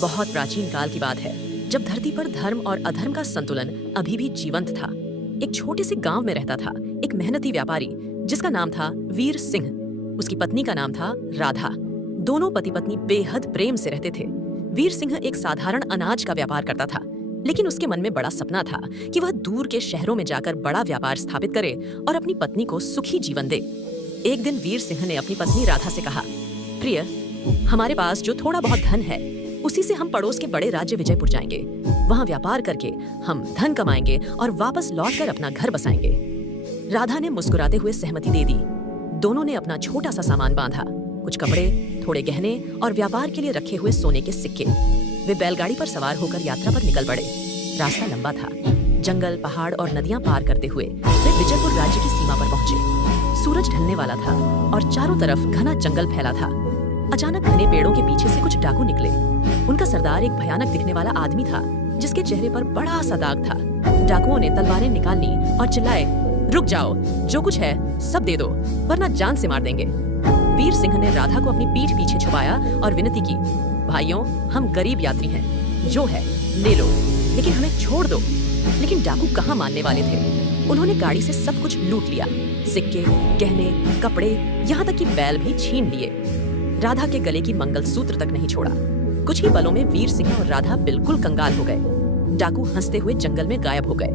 बहुत प्राचीन काल की बात है, जब धरती पर धर्म और अधर्म का संतुलन अभी भी जीवंत था। एक छोटे से गांव में रहता था एक मेहनती व्यापारी जिसका नाम था वीर सिंह। उसकी पत्नी का नाम था राधा। दोनों पति पत्नी बेहद प्रेम से रहते थे। वीर सिंह एक साधारण अनाज का व्यापार करता था, लेकिन उसके मन में बड़ा सपना था कि वह दूर के शहरों में जाकर बड़ा व्यापार स्थापित करे और अपनी पत्नी को सुखी जीवन दे। एक दिन वीर सिंह ने अपनी पत्नी राधा से कहा, प्रिय, हमारे पास जो थोड़ा बहुत धन है उसी से हम पड़ोस के बड़े राज्य विजयपुर जाएंगे। वहां व्यापार करके हम धन कमाएंगे और वापस लौटकर अपना घर बसाएंगे। राधा ने मुस्कुराते हुए सहमति दे दी। दोनों ने अपना छोटा सा सामान बांधा, कुछ कपड़े, थोड़े गहने और व्यापार के लिए रखे हुए सोने के सिक्के। वे बैलगाड़ी पर सवार होकर यात्रा पर निकल पड़े। रास्ता लंबा था। जंगल, पहाड़ और नदियां पार करते हुए वे विजयपुर राज्य की सीमा पर पहुंचे। सूरज ढलने वाला था और चारों तरफ घना जंगल फैला था। अचानक घने पेड़ों के पीछे से कुछ डाकू निकले। उनका सरदार एक भयानक दिखने वाला आदमी था जिसके चेहरे पर बड़ा सा दाग था। डाकुओं ने तलवारें निकाल ली और चिल्लाए, रुक जाओ, जो कुछ है सब दे दो, वरना जान से मार देंगे। वीर सिंह ने राधा को अपनी पीठ पीछे छुपाया और विनती की, भाइयों, हम गरीब यात्री हैं, जो है ले लो, लेकिन हमें छोड़ दो। लेकिन डाकू कहाँ मानने वाले थे। उन्होंने गाड़ी से सब कुछ लूट लिया, सिक्के, गहने, कपड़े, यहाँ तक कि बैल भी छीन लिए। राधा के गले की मंगलसूत्र तक नहीं छोड़ा। कुछ ही पलों में वीर सिंह और राधा बिल्कुल कंगाल हो गए। डाकू हंसते हुए जंगल में गायब हो गए।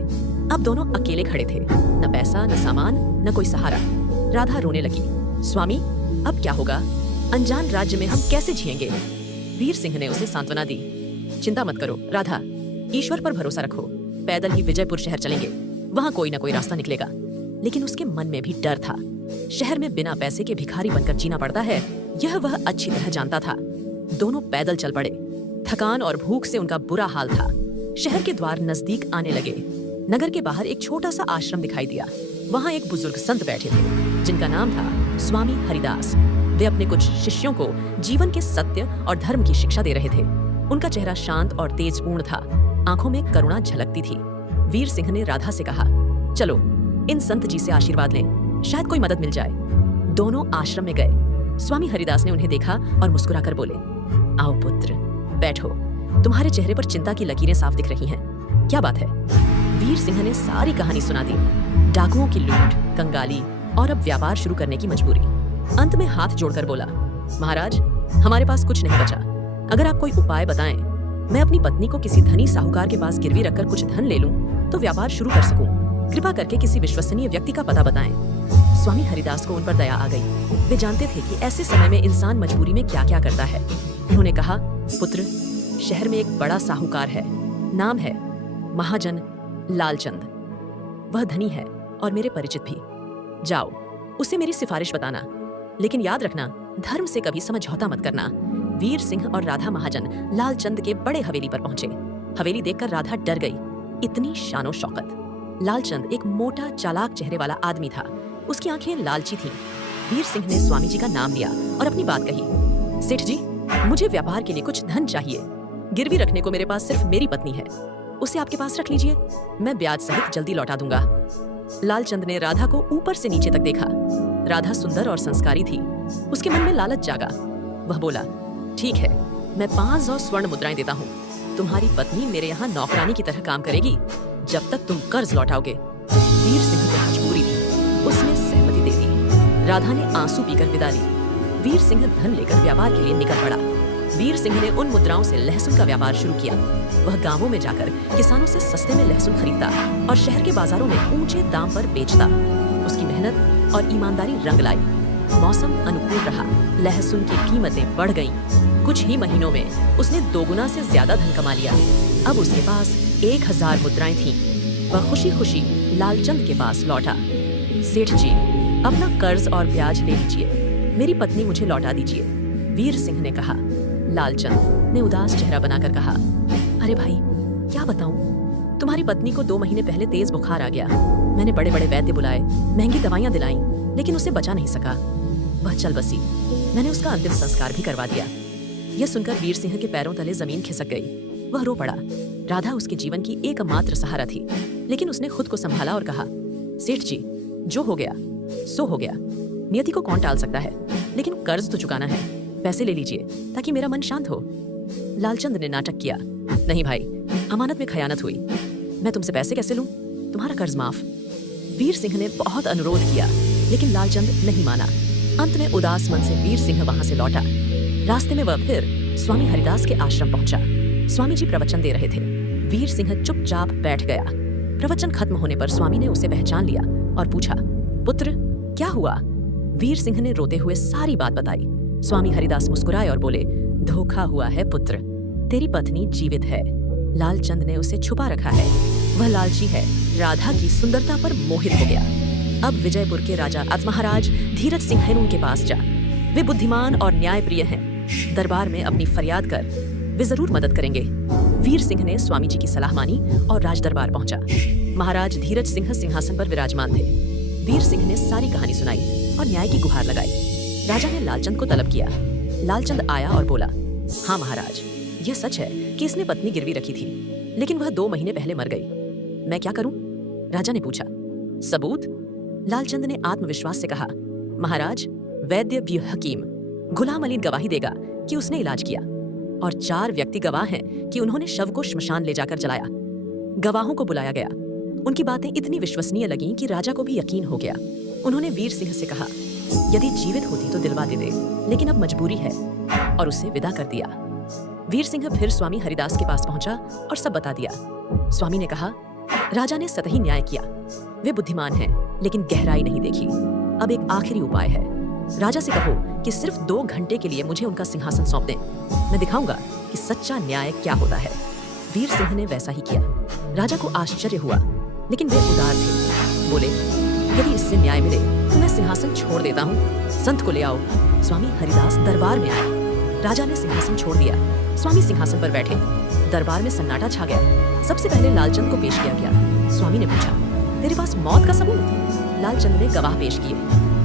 अब दोनों अकेले खड़े थे, न पैसा, न सामान, न कोई सहारा। राधा रोने लगी, स्वामी, अब क्या होगा? अनजान राज्य में हम कैसे जिएंगे? वीर सिंह ने उसे सांत्वना दी, चिंता मत करो राधा, ईश्वर पर भरोसा रखो। पैदल ही विजयपुर शहर चलेंगे, वहां कोई न कोई रास्ता निकलेगा। लेकिन उसके मन में भी डर था। शहर में बिना पैसे के भिखारी बनकर जीना पड़ता है, यह वह अच्छी तरह जानता था। दोनों पैदल चल पड़े। थकान और भूख से उनका बुरा हाल था। शहर के द्वार नजदीक आने लगे। नगर के बाहर एक छोटा सा आश्रम दिखाई दिया। वहां एक बुजुर्ग संत बैठे थे जिनका नाम था स्वामी हरिदास। वे अपने कुछ शिष्यों को जीवन के सत्य और धर्म की शिक्षा दे रहे थे। उनका चेहरा शांत और तेजपूर्ण था, आंखों में करुणा झलकती थी। वीर सिंह ने राधा से कहा, चलो इन संत जी से आशीर्वाद लें, शायद कोई मदद मिल जाए। दोनों आश्रम में गए। स्वामी हरिदास ने उन्हें देखा और मुस्कुराकर बोले, आओ पुत्र, बैठो, तुम्हारे चेहरे पर चिंता की लकीरें साफ दिख रही हैं। क्या बात है? वीर सिंह ने सारी कहानी सुना दी। डाकुओं की लूट, कंगाली और अब व्यापार शुरू करने की मजबूरी। अंत में हाथ जोड़कर बोला, महाराज, हमारे पास कुछ नहीं बचा। अगर आप कोई उपाय बताएं, मैं अपनी पत्नी को किसी धनी साहूकार के पास गिरवी रखकर कुछ धन ले लूं तो व्यापार शुरू कर सकूं। कृपा करके किसी विश्वसनीय व्यक्ति का पता बताएं। स्वामी हरिदास को उन पर दया आ गई। वे जानते थे कि ऐसे समय में इंसान मजबूरी में क्या क्या करता है। उन्होंने कहा, पुत्र, शहर में एक बड़ा साहूकार है, नाम है महाजन लालचंद। वह धनी है और मेरे परिचित भी। जाओ, उसे मेरी सिफारिश बताना, लेकिन याद रखना, धर्म से कभी समझौता मत करना। वीर सिंह और राधा महाजन लालचंद के बड़े हवेली पर पहुंचे। हवेली देखकर राधा डर गई। इतनी शानो शौकत। लालचंद एक मोटा चालाक चेहरे वाला आदमी था। उसकी आंखें लालची थीं। वीर सिंह ने स्वामी जी का नाम लिया और अपनी बात कही, सेठ जी, मुझे व्यापार के लिए कुछ धन चाहिए। गिरवी रखने को मेरे पास सिर्फ मेरी पत्नी है, उसे आपके पास रख लीजिए, मैं ब्याज सहित जल्दी लौटा दूंगा। लालचंद ने राधा को ऊपर से नीचे तक देखा। राधा सुंदर और संस्कारी थी। उसके मन में लालच जागा। वह बोला, ठीक है, मैं 500 स्वर्ण मुद्राएं देता हूँ। तुम्हारी पत्नी मेरे यहाँ नौकरानी की तरह काम करेगी जब तक तुम कर्ज लौटाओगे। वीर सिंह को मजबूरी थी, उसने सहमति दे दी। राधा ने आंसू पीकर विदा ली। वीर सिंह धन लेकर व्यापार के लिए निकल पड़ा। वीर सिंह ने उन मुद्राओं से लहसुन का व्यापार शुरू किया। वह गांवों में जाकर किसानों से सस्ते में लहसुन खरीदता और शहर के बाजारों में ऊंचे दाम पर बेचता। उसकी मेहनत और ईमानदारी रंग लाई। मौसम अनुकूल रहा, लहसुन की कीमतें बढ़ गईं। कुछ ही महीनों में उसने 2 गुना से ज्यादा धन कमा लिया। अब उसके पास 1000 मुद्राएं थीं। वह खुशी खुशी लालचंद के पास लौटा। सेठ जी, अपना कर्ज और ब्याज ले लीजिए, मेरी पत्नी मुझे लौटा दीजिए, वीर सिंह ने कहा। लालचंद ने उदास चेहरा बनाकर कहा, अरे भाई, क्या बताऊं, तुम्हारी पत्नी को 2 महीने पहले तेज बुखार आ गया। मैंने बड़े बड़े वैद्य बुलाए, महंगी दवाइयां दिलाईं, लेकिन उसे बचा नहीं सका। वह चल बसी। मैंने उसका अंतिम संस्कार भी करवा दिया। यह सुनकर वीर सिंह के पैरों तले जमीन खिसक गई। वह रो पड़ा। राधा उसके जीवन की एकमात्र सहारा थी, लेकिन उसने खुद को संभाला और कहा, सेठ जी, जो हो गया सो हो गया। नियति को कौन टाल सकता है, लेकिन कर्ज तो चुकाना है। पैसे ले लीजिए ताकि मेरा मन शांत हो। लालचंद ने नाटक किया, नहीं भाई, अमानत में खयानत हुई, मैं तुमसे पैसे कैसे लूं? तुम्हारा कर्ज माफ। वीर सिंह ने बहुत अनुरोध किया, लेकिन लालचंद नहीं माना। अंत में उदास मन से वीर सिंह वहां से लौटा। रास्ते में वह फिर स्वामी हरिदास के आश्रम पहुंचा। स्वामी जी प्रवचन दे रहे थे। वीर सिंह चुपचाप बैठ गया। प्रवचन खत्म होने पर स्वामी ने उसे पहचान लिया और पूछा, पुत्र क्या हुआ? वीर सिंह ने रोते हुए सारी बात बताई। स्वामी हरिदास मुस्कुराए और बोले, धोखा हुआ है पुत्र, तेरी पत्नी जीवित है, लालचंद ने उसे छुपा रखा है, वह लालची है, राधा की सुंदरता पर मोहित हो गया। अब विजयपुर के राजा महाराज धीरज सिंह हैं उनके पास जा, वे बुद्धिमान और न्यायप्रिय हैं, दरबार में अपनी फरियाद कर, वे जरूर मदद करेंगे। वीर सिंह ने स्वामी जी की सलाह मानी और राज दरबार पहुंचा। महाराज धीरज सिंह सिंहासन पर विराजमान थे। वीर सिंह ने सारी कहानी सुनाई और न्याय की गुहार लगाई। राजा ने लालचंद को तलब किया। लालचंद आया और बोला, हाँ महाराज, यह सच है कि इसने पत्नी गिरवी रखी थी, लेकिन वह 2 महीने पहले मर गई। मैं क्या करूं? राजा ने पूछा। सबूत? लालचंद ने आत्मविश्वास से कहा, महाराज, वैद्य भी हकीम गुलाम अली गवाही देगा कि उसने इलाज किया, और 4 व्यक्ति गवाह हैं कि उन्होंने शव को श्मशान ले जाकर जलाया। गवाहों को बुलाया गया। उनकी बातें इतनी विश्वसनीय लगीं कि राजा को भी यकीन हो गया। उन्होंने वीर सिंह से कहा, यदि जीवित होती तो दिलवा दे, लेकिन अब मजबूरी है, और उसे विदा कर दिया। वीर सिंह फिर स्वामी हरिदास के पास पहुंचा और सब बता दिया। स्वामी ने कहा, राजा ने सतही न्याय किया, वे बुद्धिमान हैं, लेकिन गहराई नहीं देखी। अब एक आखिरी उपाय है, राजा से कहो कि सिर्फ 2 घंटे के लिए मुझे उनका सिंहासन सौंप दें, मैं दिखाऊंगा कि सच्चा न्याय क्या होता है। वीर सिंह ने वैसा ही किया। राजा को आश्चर्य हुआ, लेकिन वे उदार थे। बोले, यदि इससे न्याय मिले तो मैं सिंहासन छोड़ देता हूँ, संत को ले आओ। स्वामी हरिदास दरबार में आए। राजा ने सिंहासन छोड़ दिया। स्वामी सिंहासन पर बैठे। दरबार में सन्नाटा छा गया। सबसे पहले लालचंद को पेश किया गया। स्वामी ने पूछा, तेरे पास मौत का सबूत? लालचंद ने गवाह पेश किए।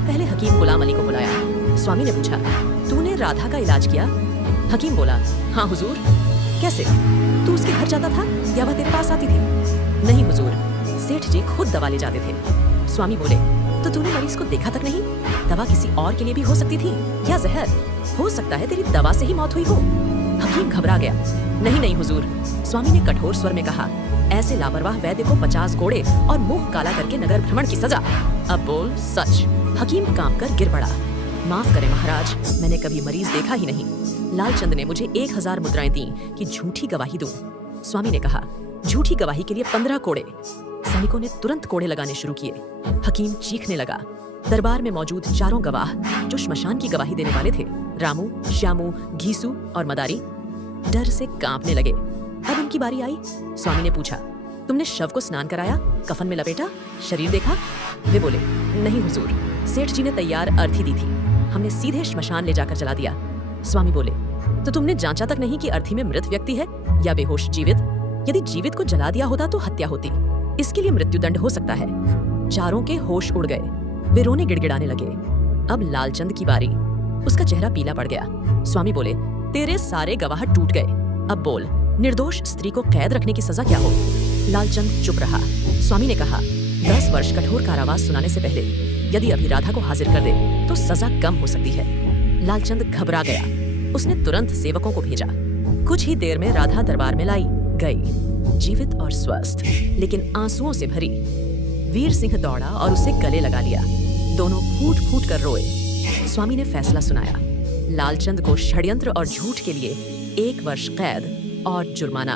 पहले हकीम गुलाम अली को बुलाया। स्वामी ने पूछा, तूने राधा का इलाज किया? हकीम बोला, हाँ हुजूर। कैसे? तू उसके घर जाता था या वह तेरे पास आती थी? नहीं हुजूर, सेठ जी खुद दवा ले जाते थे। स्वामी बोले, तो तूने मरीज को देखा तक नहीं? दवा किसी और के लिए भी हो सकती थी, या जहर? हो सकता है तेरी दवा से ही मौत हुई हो। हकीम घबरा गया। नहीं नहीं हुजूर, स्वामी ने कठोर स्वर में कहा, ऐसे लापरवाह वैद्य को 50 कोड़े और मुंह काला करके नगर भ्रमण की सजा। अब बोल सच। हकीम कांपकर गिर पड़ा। माफ करें महाराज, मैंने कभी मरीज देखा ही नहीं। लालचंद ने मुझे 1000 मुद्राएं दी कि झूठी गवाही दूं। स्वामी ने कहा, झूठी गवाही के लिए 15 कोड़े। सैनिकों ने तुरंत कोड़े लगाने शुरू किए। हकीम चीखने लगा। दरबार में मौजूद 4 गवाह जो श्मशान की गवाही देने वाले थे, रामू, श्यामू, घीसू और मदारी, डर से कांपने लगे। अब उनकी बारी आई। स्वामी ने पूछा, तुमने शव को स्नान कराया, कफन में लपेटा, शरीर देखा? वे बोले, नहीं हुजूर, सेठ जी ने तैयार अर्थी दी थी, हमने सीधे श्मशान ले जाकर जला दिया। स्वामी बोले, तो तुमने जांचा तक नहीं कि अर्थी में मृत व्यक्ति है या बेहोश जीवित? यदि जीवित को जला दिया होता तो हत्या होती, इसके लिए मृत्युदंड हो सकता है। 4 के होश उड़ गए। वे रोने गिड़गिड़ाने लगे। अब लालचंद की बारी। उसका चेहरा पीला पड़ गया। स्वामी बोले, तेरे सारे गवाह टूट गए, अब बोल, निर्दोष स्त्री को कैद रखने की सजा क्या हो? लालचंद चुप रहा। स्वामी ने कहा, 10 वर्ष कठोर कारावास सुनाने से पहले यदि अभी राधा को हाजिर कर दे तो सजा कम हो सकती है। लालचंद घबरा गया। उसने तुरंत सेवकों को भेजा। कुछ ही देर में राधा दरबार में लाई गई, जीवित और स्वस्थ, लेकिन आंसुओं से भरी। वीर सिंह दौड़ा और उसे गले लगा लिया। दोनों फूट फूट कर रोए। स्वामी ने फैसला सुनाया। लालचंद को षड्यंत्र और झूठ के लिए 1 वर्ष कैद और जुर्माना।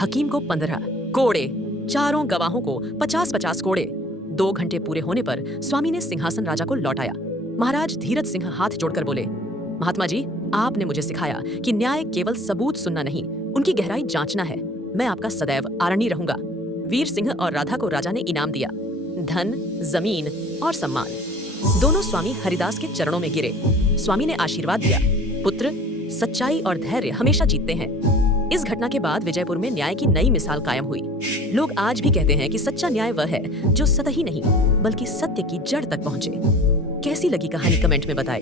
हकीम को 15 कोड़े, 4 गवाहों को 50-50 कोड़े। 2 घंटे पूरे होने पर स्वामी ने सिंहासन राजा को लौटाया। महाराज धीरज सिंह हाथ जोड़कर बोले, महात्मा जी, आपने मुझे सिखाया कि न्याय केवल सबूत सुनना नहीं, उनकी गहराई जांचना है। मैं आपका सदैव आरणी रहूंगा। वीर सिंह और राधा को राजा ने इनाम दिया, धन, जमीन और सम्मान। दोनों स्वामी हरिदास के चरणों में गिरे। स्वामी ने आशीर्वाद दिया, पुत्र, सच्चाई और धैर्य हमेशा जीतते हैं। इस घटना के बाद विजयपुर में न्याय की नई मिसाल कायम हुई। लोग आज भी कहते हैं कि सच्चा न्याय वह है जो सतही नहीं बल्कि सत्य की जड़ तक पहुंचे। कैसी लगी कहानी कमेंट में बताएं।